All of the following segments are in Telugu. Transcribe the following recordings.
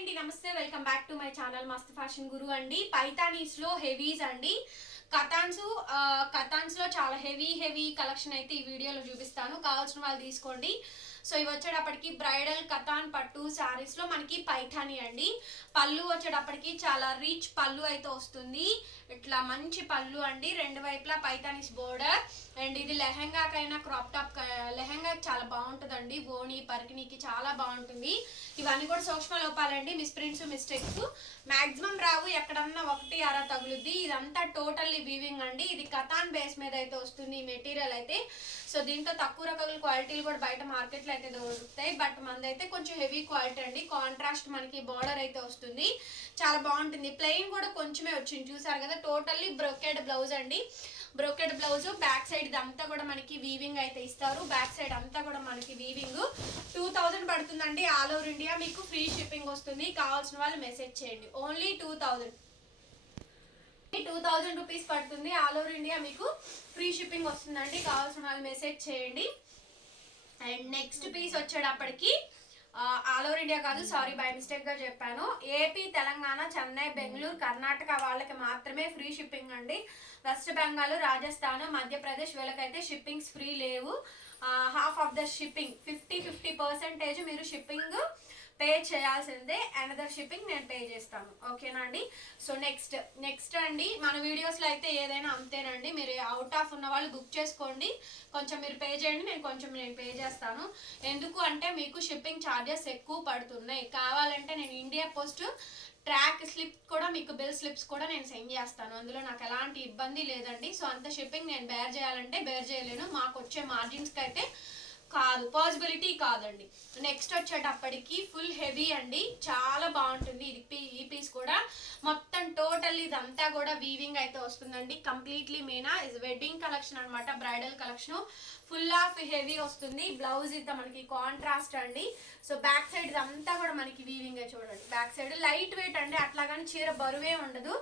అండి నమస్తే welcome back to my channel మస్త్ ఫ్యాషన్ గురు అండి. పైతానీస్ లో హెవీస్ అండి. కథాన్స్ లో చాలా హెవీ కలెక్షన్ అయితే ఈ వీడియోలో చూపిస్తాను. కావాల్సిన వాళ్ళు తీసుకోండి. సో ఇవి వచ్చేటప్పటికి బ్రైడల్ కథాన్ పట్టు శారీస్ లో మనకి పైథానీ అండి. పళ్ళు వచ్చేటప్పటికి చాలా రిచ్ పళ్ళు అయితే వస్తుంది. ఇట్లా మంచి పళ్ళు అండి, రెండు వైపులా పైథానీస్ బోర్డర్. అండ్ ఇది లెహంగాకైనా క్రాప్ టాప్ లెహంగా చాలా బాగుంటుందండి. ఓణి పరికిణికి చాలా బాగుంటుంది. ఇవన్నీ కూడా సూక్ష్మ లోపాలండి, మిస్ప్రింట్స్ మిస్టేక్స్ మాక్సిమం రావు, ఎక్కడన్నా ఒకటి అరా తగులుద్ది. ఇదంతా టోటల్లీ వీవింగ్ అండి. ఇది కథాన్ బేస్ మీద అయితే వస్తుంది ఈ మెటీరియల్ అయితే. సో దీంతో తక్కువ రకాల క్వాలిటీలు కూడా బయట మార్కెట్లో అయితే దొరుకుతాయి, బట్ మనదైతే కొంచెం హెవీ క్వాలిటీ అండి. కాంట్రాస్ట్ మనకి బార్డర్ అయితే వస్తుంది, చాలా బాగుంటుంది. ప్లెయిన్ కూడా కొంచెమే వచ్చింది, చూసారు కదా. టోటల్లీ బ్రోకెడ్ బ్లౌజ్ అండి. బ్రోకెడ్ బ్లౌజ్ బ్యాక్ సైడ్ అంతా కూడా మనకి వీవింగ్ అయితే ఇస్తారు. బ్యాక్ సైడ్ అంతా కూడా మనకి వీవింగ్. 2000 పడుతుందండి. ఆల్ ఓవర్ ఇండియా మీకు ఫ్రీ షిప్పింగ్ వస్తుంది. కావాల్సిన వాళ్ళు మెసేజ్ చేయండి. ఓన్లీ 2000 రూపీస్ పడుతుంది. ఆల్ ఓవర్ ఇండియా మీకు ఫ్రీ షిప్పింగ్ వస్తుందండి. కావాల్సిన వాళ్ళు మెసేజ్ చేయండి. అండ్ నెక్స్ట్ పీస్ వచ్చేటప్పటికి ఆల్ ఓవర్ ఇండియా కాదు, సారీ బై మిస్టేక్ గా చెప్పాను. ఏపీ, తెలంగాణ, చెన్నై, బెంగళూరు, కర్ణాటక వాళ్ళకి మాత్రమే ఫ్రీ షిప్పింగ్ అండి. వెస్ట్ బెంగాల్, రాజస్థాన్, మధ్యప్రదేశ్ వీళ్ళకైతే షిప్పింగ్స్ ఫ్రీ లేవు. హాఫ్ ఆఫ్ ద షిప్పింగ్ 50% మీరు షిప్పింగ్ పే చేయాల్సిందే. అనదర్ షిప్పింగ్ నేను పే చేస్తాను, ఓకేనా అండి. సో నెక్స్ట్ అండి, మన వీడియోస్లో అయితే ఏదైనా అంతేనండి. మీరు అవుట్ ఆఫ్ ఉన్న వాళ్ళు బుక్ చేసుకోండి, కొంచెం మీరు పే చేయండి, నేను పే చేస్తాను. ఎందుకు అంటే మీకు షిప్పింగ్ ఛార్జెస్ ఎక్కువ పడుతున్నాయి. కావాలంటే నేను ఇండియా పోస్ట్ ట్రాక్ స్లిప్ కూడా, మీకు బిల్ స్లిప్స్ కూడా నేను సెండ్ చేస్తాను. అందులో నాకు ఎలాంటి ఇబ్బంది లేదండి. సో అంత షిప్పింగ్ నేను బేర్ చేయాలంటే బేర్ చేయలేను, మాకు వచ్చే మార్జిన్స్కి అయితే కాదు, పాసిబిలిటీ కాదండి. నెక్స్ట్ వచ్చేటప్పటికి ఫుల్ హెవీ అండి, చాలా బాగుంటుంది. ఈ పీస్ కూడా మొత్తం టోటల్లీ ఇదంతా కూడా వీవింగ్ అయితే వస్తుందండి. కంప్లీట్లీ మీనా ఇస్ వెడ్డింగ్ కలెక్షన్ అనమాట, bridal collection. Full of heavy వస్తుంది. బ్లౌజ్ ఇద్దాం మనకి కాంట్రాస్ట్ అండి. సో బ్యాక్ సైడ్ ఇదంతా కూడా మనకి వీవింగ్ చూడండి. బ్యాక్ సైడ్ లైట్ వెయిట్ అండి, అట్లాగని చీర బరువే ఉండదు,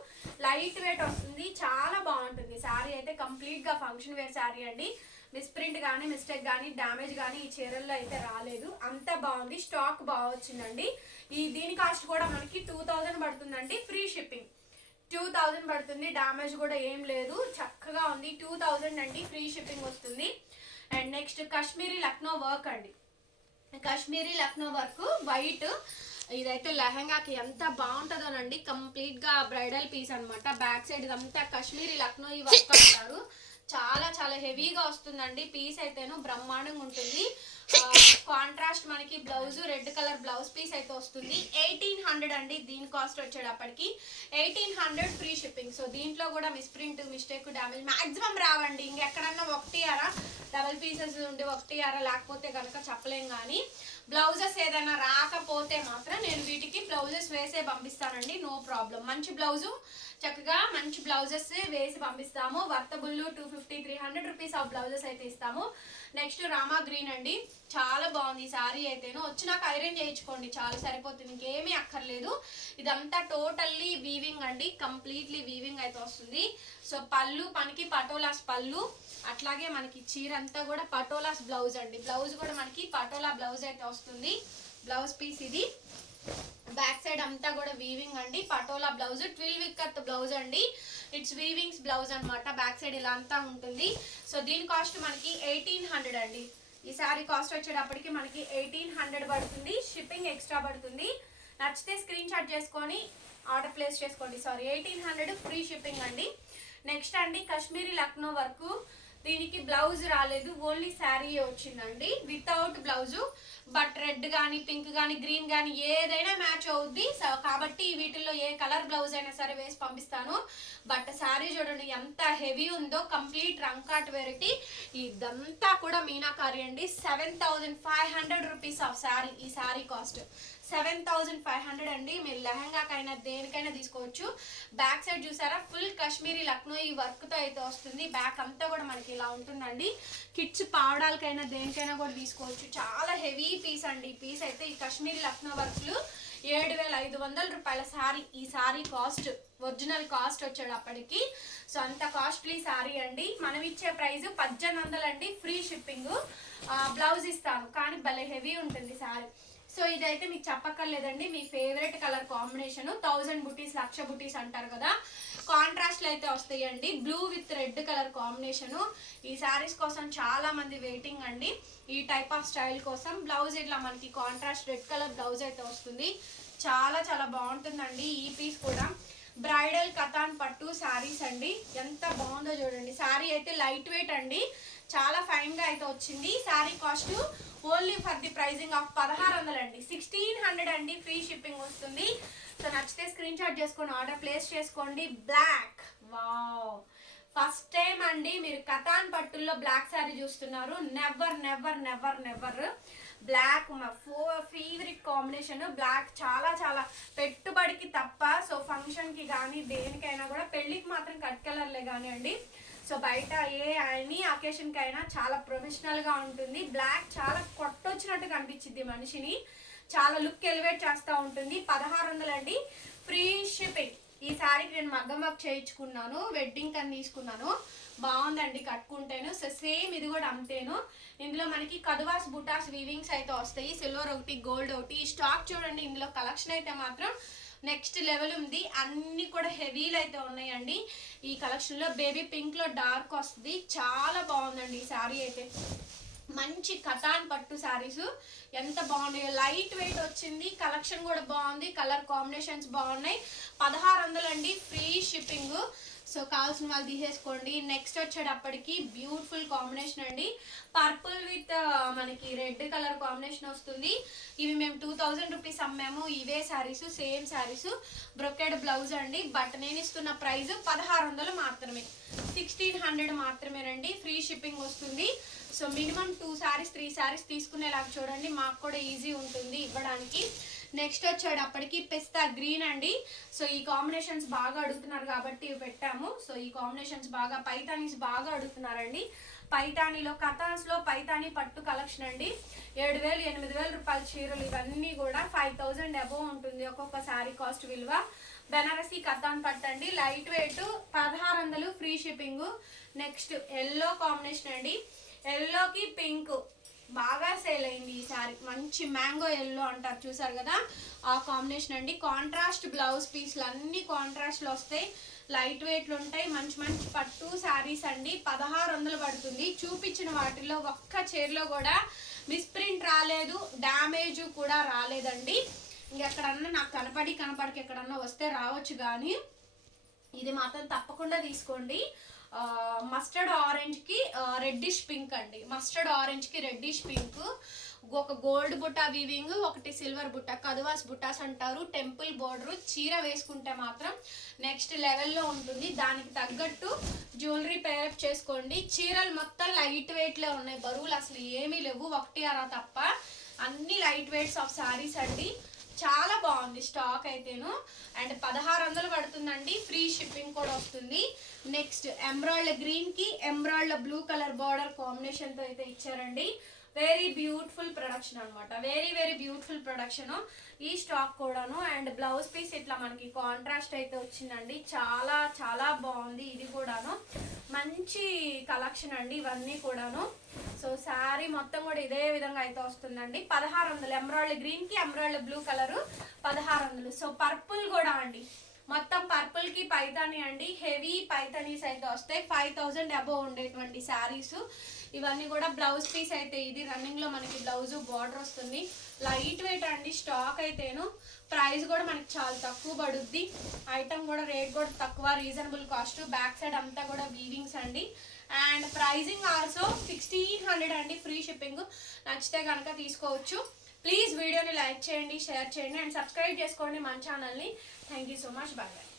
లైట్ వెయిట్ వస్తుంది. చాలా బాగుంటుంది శారీ అయితే. కంప్లీట్ గా ఫంక్షన్ వేర్ శారీ అండి. మిస్ప్రింట్ కానీ మిస్టేక్ కానీ డ్యామేజ్ కానీ ఈ చీరల్లో అయితే రాలేదు, అంత బాగుంది. స్టాక్ బాగా వచ్చిందండి. దీని కాస్ట్ కూడా మనకి 2000 పడుతుందండి. ఫ్రీ షిప్పింగ్ 2000 పడుతుంది. డ్యామేజ్ కూడా ఏం లేదు, చక్కగా ఉంది. 2000 అండి, ఫ్రీ షిప్పింగ్ వస్తుంది. And next Kashmiri Lucknow work అండి. కాశ్మీరీ లక్నో వర్క్ వైట్, ఇదైతే లెహంగాకి ఎంత బాగుంటుందోనండి. కంప్లీట్ గా బ్రైడల్ పీస్ అనమాట. బ్యాక్ సైడ్ ఇదంతా కాశ్మీరీ లక్నో ఈ వర్క్ అంటారు. చాలా హెవీగా వస్తుందండి. పీస్ అయితేను బ్రహ్మాండంగా ఉంటుంది. కాంట్రాస్ట్ మనకి blouse red colour blouse piece అయితే వస్తుంది. 1800 అండి దీని కాస్ట్ వచ్చేటప్పటికి. 1800 ఫ్రీ షిప్పింగ్. సో దీంట్లో కూడా మిస్ప్రింట్ మిస్టేక్ డ్యామేజ్ మాక్సిమం రావండి. ఇంకెక్కడన్నా ఒకటి అరా డబల్ పీసెస్ ఉండి ఒకటి అరా లేకపోతే కనుక చెప్పలేం. కానీ బ్లౌజెస్ ఏదైనా రాకపోతే మాత్రం నేను వీటికి బ్లౌజెస్ వేసే పంపిస్తానండి, నో ప్రాబ్లం. మంచి బ్లౌజు చక్కగా మంచి బ్లౌజెస్ వేసి పంపిస్తాము. వర్తబుల్ 250-300 రూపీస్ ఆఫ్ బ్లౌజెస్ అయితే ఇస్తాము. నెక్స్ట్ రామా గ్రీన్ అండి, చాలా బాగుంది ఈ శారీ అయితేను. వచ్చినాక ఐరన్ చేయించుకోండి, చాలా సరిపోతుంది, ఇంకేమీ అక్కర్లేదు. ఇదంతా టోటల్లీ వీవింగ్ అండి, కంప్లీట్లీ వీవింగ్ అయితే వస్తుంది. సో పళ్ళు మనకి పటోలాస్ పళ్ళు, అట్లాగే మనకి చీర అంతా కూడా పటోలాస్ బ్లౌజ్ అండి. బ్లౌజ్ కూడా మనకి పటోలా బ్లౌజ్ అయితే వస్తుంది. బ్లౌజ్ పీస్ ఇది. బ్యాక్ సైడ్ అంతా కూడా వీవింగ్ అండి. పటోలా బ్లౌజ్ 12 విక్కత్ బ్లౌజ్ అండి. ఇట్స్ వీవింగ్స్ బ్లౌజ్ అనమాట. బ్యాక్ సైడ్ ఇలా అంతా ఉంటుంది. సో దీని కాస్ట్ మనకి 1800 అండి. ఈ సారీ కాస్ట్ వచ్చేటప్పటికి మనకి 1800 పడుతుంది. షిప్పింగ్ ఎక్స్ట్రా పడుతుంది. నచ్చితే స్క్రీన్ షాట్ చేసుకొని ఆర్డర్ ప్లేస్ చేసుకోండి. సారీ 1800 ఫ్రీ షిప్పింగ్ అండి. నెక్స్ట్ అండి కాశ్మీరీ లక్నో వర్క్. దీనికి బ్లౌజ్ రాలేదు, ఓన్లీ శారీ వచ్చిందండి వితౌట్ బ్లౌజు. బట్ రెడ్ కానీ పింక్ కానీ గ్రీన్ కానీ ఏదైనా మ్యాచ్ అవుద్ది. కాబట్టి వీటిల్లో ఏ కలర్ బ్లౌజ్ అయినా సరే వేసి పంపిస్తాను. బట్ శారీ చూడండి ఎంత హెవీ ఉందో, కంప్లీట్ రంకాట్ వెరైటీ. ఇదంతా కూడా మీనాకారి అండి. 7500 రూపీస్ ఆఫ్ శారీ. ఈ శారీ కాస్ట్ 7500 అండి. మీరు లెహంగాకైనా దేనికైనా తీసుకోవచ్చు. బ్యాక్ సైడ్ చూసారా, ఫుల్ కాశ్మీరీ లక్నో ఈ వర్క్ తో అయితే వస్తుంది. బ్యాక్ అంతా కూడా మనకి ఇలా ఉంటుందండి. కిడ్స్ పావడాలకైనా దేనికైనా కూడా తీసుకోవచ్చు. చాలా హెవీ పీస్ అండి. ఈ పీస్ అయితే ఈ కాశ్మీరీ లక్నో వర్క్లు 7500 రూపాయల శారీ. ఈ శారీ కాస్ట్ ఒరిజినల్ కాస్ట్ వచ్చేటప్పటికి. సో అంత కాస్ట్లీ శారీ అండి. మనం ఇచ్చే ప్రైస్ 1800 అండి, ఫ్రీ షిప్పింగ్. బ్లౌజ్ ఇస్తాను కానీ భలే హెవీ ఉంటుంది శారీ. సో ఇదైతే మీకు చెప్పక్కర్లేదండి, మీ ఫేవరెట్ కలర్ కాంబినేషన్. 1000 బుటీస్, 1,00,000 బుటీస్ అంటారు కదా, కాంట్రాస్ట్లు అయితే వస్తాయండి. Blue with red colour combination. ఈ శారీస్ కోసం చాలా మంది వెయిటింగ్ అండి, ఈ టైప్ ఆఫ్ స్టైల్ కోసం. బ్లౌజ్ ఇట్లా మనకి కాంట్రాస్ట్ రెడ్ కలర్ బ్లౌజ్ అయితే వస్తుంది. చాలా చాలా బాగుంటుందండి. ఈ పీస్ కూడా బ్రైడల్ కథాన్ పట్టు శారీస్ అండి, ఎంత బాగుందో చూడండి. శారీ అయితే లైట్ వెయిట్ అండి, చాలా ఫైన్ గా అయితే వచ్చింది. Sari cost only for the pricing of 1600 అండి, 1600 అండి, ఫ్రీ షిప్పింగ్ వస్తుంది. సో నచ్చితే స్క్రీన్ షాట్ చేసుకొని ఆర్డర్ ప్లేస్ చేసుకోండి. బ్లాక్, వావ్, ఫస్ట్ టైం అండి మీరు కథాన్ పట్టుల్లో బ్లాక్ శారీ చూస్తున్నారు. Never never never never black మా ఫేవరెట్ కాంబినేషన్. బ్లాక్ చాలా చాలా పెట్టుబడికి తప్ప, సో ఫంక్షన్కి కానీ దేనికైనా కూడా, పెళ్ళికి మాత్రం కట్ కలర్లే కానివ్వండి, సో బయట ఏ ఎనీ అకేషన్కి అయినా చాలా ప్రొఫెషనల్గా ఉంటుంది. బ్లాక్ చాలా కొట్టొచ్చినట్టు కనిపించింది మనిషిని, చాలా లుక్ ఎలివేట్ చేస్తూ ఉంటుంది. 1600 అండి, ఫ్రీ షిప్పింగ్. ఈ శారీకి నేను మగ్గం వర్క్ చేయించుకున్నాను, వెడ్డింగ్ అని తీసుకున్నాను, బాగుందండి కట్టుకుంటేను. సో సేమ్ ఇది కూడా అంతేను. ఇందులో మనకి కదువాస్ బుటాస్ వీవింగ్స్ అయితే వస్తాయి, సిల్వర్ ఒకటి గోల్డ్ ఒకటి. ఈ స్టాక్ చూడండి, ఇందులో కలెక్షన్ అయితే మాత్రం నెక్స్ట్ లెవెల్ ఉంది. అన్ని కూడా హెవీలు అయితే ఉన్నాయండి. ఈ కలెక్షన్లో బేబీ పింక్లో డార్క్ వస్తుంది, చాలా బాగుందండి ఈ శారీ అయితే. మంచి కథాన్ పట్టు శారీస్ ఎంత బాగున్నాయో, లైట్ వెయిట్ వచ్చింది, కలెక్షన్ కూడా బాగుంది, కలర్ కాంబినేషన్స్ బాగున్నాయి. 1600 అండి, ఫ్రీ షిప్పింగ్. సో కావాల్సిన వాళ్ళు తీసేసుకోండి. నెక్స్ట్ వచ్చేటప్పటికి బ్యూటిఫుల్ కాంబినేషన్ అండి, పర్పుల్ విత్ మనకి రెడ్ కలర్ కాంబినేషన్ వస్తుంది. ఇవి మేము 2000 రూపీస్ అమ్మాము. ఇవే saris, same saris, brocade blouse అండి. బట్ నేను ఇస్తున్న ప్రైస్ 1600 మాత్రమే, 1600 మాత్రమేనండి, ఫ్రీ షిప్పింగ్ వస్తుంది. సో మినిమం 2 శారీస్ 3 శారీస్ తీసుకునేలాగా చూడండి, మాకు కూడా ఈజీ ఉంటుంది ఇవ్వడానికి. నెక్స్ట్ వచ్చేటప్పటికి పిస్తా గ్రీన్ అండి. సో ఈ కాంబినేషన్స్ బాగా అడుగుతున్నారు కాబట్టి ఇవి పెట్టాము. సో ఈ కాంబినేషన్స్ బాగా, పైతానీస్ బాగా అడుగుతున్నారండి. పైతానీలో కథాన్స్లో పైతానీ పట్టు కలెక్షన్ అండి. 7000 8000 రూపాయల చీరలు ఇవన్నీ కూడా 5000 అబోవ్ ఉంటుంది ఒక్కొక్క శారీ కాస్ట్ విలువ. బెనారసీ కథాన్ పట్టండి, light weight, 1600, free shipping. Next yellow combination అండి, ఎల్లోకి పింక్ బాగా సేల్ అయింది ఈ శారీ. మంచి మ్యాంగో ఎల్లో అంటారు చూసారు కదా, ఆ కాంబినేషన్ అండి. కాంట్రాస్ట్ బ్లౌజ్ పీస్లు అన్ని కాంట్రాస్ట్లు వస్తాయి, లైట్ వెయిట్లు ఉంటాయి, మంచి మంచి పట్టు శారీస్ అండి. 1600 పడుతుంది. చూపించిన వాటిల్లో ఒక్క చీరలో కూడా మిస్ప్రింట్ రాలేదు, డ్యామేజ్ కూడా రాలేదండి. ఇంకెక్కడన్నా నాకు కనపడికి ఎక్కడన్నా వస్తే రావచ్చు, కానీ ఇది మాత్రం తప్పకుండా తీసుకోండి. మస్టర్డ్ ఆరెంజ్కి రెడ్డిష్ పింక్ అండి, మస్టర్డ్ ఆరెంజ్కి రెడ్డిష్ పింక్, ఒక గోల్డ్ బుట్ట వీవింగ్, ఒకటి సిల్వర్ బుట్ట, కదువాస్ బుట్టాస్ అంటారు. టెంపుల్ బోర్డర్, చీర వేసుకుంటే మాత్రం నెక్స్ట్ లెవెల్లో ఉంటుంది. దానికి తగ్గట్టు జ్యువెలరీ పేరప్ చేసుకోండి. చీరలు మొత్తం లైట్ వెయిట్లో ఉన్నాయి, బరువులు అసలు ఏమీ లేవు, 1 అర తప్ప. అన్ని లైట్ వెయిట్స్ ఆఫ్ శారీస్ అండి, చాలా బాగుంది స్టాక్ అయితేను. అండ్ 1600 పడుతుందండి, ఫ్రీ షిప్పింగ్ కూడా వస్తుంది. నెక్స్ట్ ఎమరాల్డ్ గ్రీన్ కి emerald blue colour border combination తో అయితే ఇచ్చారండి. వెరీ బ్యూటిఫుల్ ప్రొడక్షన్ అనమాట, వెరీ వెరీ బ్యూటిఫుల్ ప్రొడక్షన్ ఈ స్టాక్ కూడాను. అండ్ బ్లౌజ్ పీస్ ఇట్లా మనకి కాంట్రాస్ట్ అయితే వచ్చిందండి, చాలా చాలా బాగుంది. ఇది కూడాను మంచి కలెక్షన్ అండి ఇవన్నీ కూడాను. సో శారీ మొత్తం కూడా ఇదే విధంగా అయితే వస్తుందండి. 1600, ఎమరాల్డ్ గ్రీన్ కి emerald blue colour 1600. So purple కూడా అండి, మొత్తం పర్పుల్ కి పైతానీ అండి, హెవీ పైతానీస్ అయితే వస్తాయి. 5000 అబోవ్ ఉండేటువంటి శారీస్ ఇవన్నీ కూడా. బ్లౌజ్ పీస్ అయితే ఇది రన్నింగ్ లో మనకి బ్లౌజ్ బార్డర్ వస్తుంది, లైట్ వెయిట్ అండి స్టాక్ అయితేను. ప్రైస్ కూడా మనకి చాలా తక్కువ పడుద్ది, ఐటమ్ కూడా రేట్ కూడా తక్కువ, రీజనబుల్ కాస్ట్. బ్యాక్ సైడ్ అంతా కూడా వీవింగ్స్ అండి. అండ్ ప్రైజింగ్ ఆల్సో 1600 అండి, ఫ్రీ షిప్పింగ్. నచ్చితే కనుక తీసుకోవచ్చు. ప్లీజ్ వీడియోని లైక్ చేయండి, షేర్ చేయండి అండ్ సబ్స్క్రైబ్ చేసుకోండి మన ఛానల్ని. Thank you so much, bye bye.